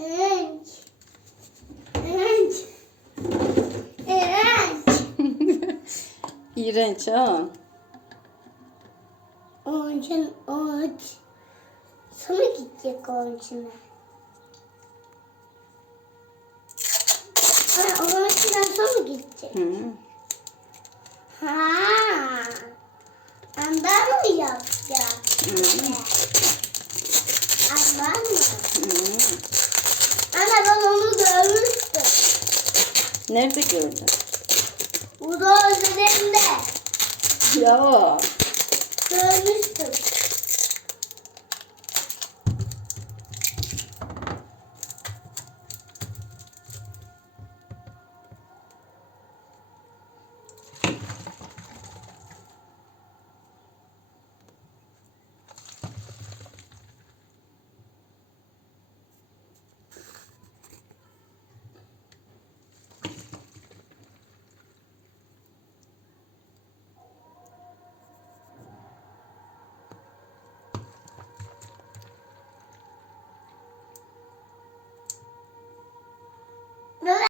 İğrenç. İğrenç. İğrenç. İğrenç ha. İçin ağaç. Sana gidecek onun içinden sonra gidecek. Hı. Ha. Andan mı yapacak? Andan mı? Hı. Ana ben onu görmüştüm. Nerede gördün? Bu da üzerinde. Ya. Görmüştüm.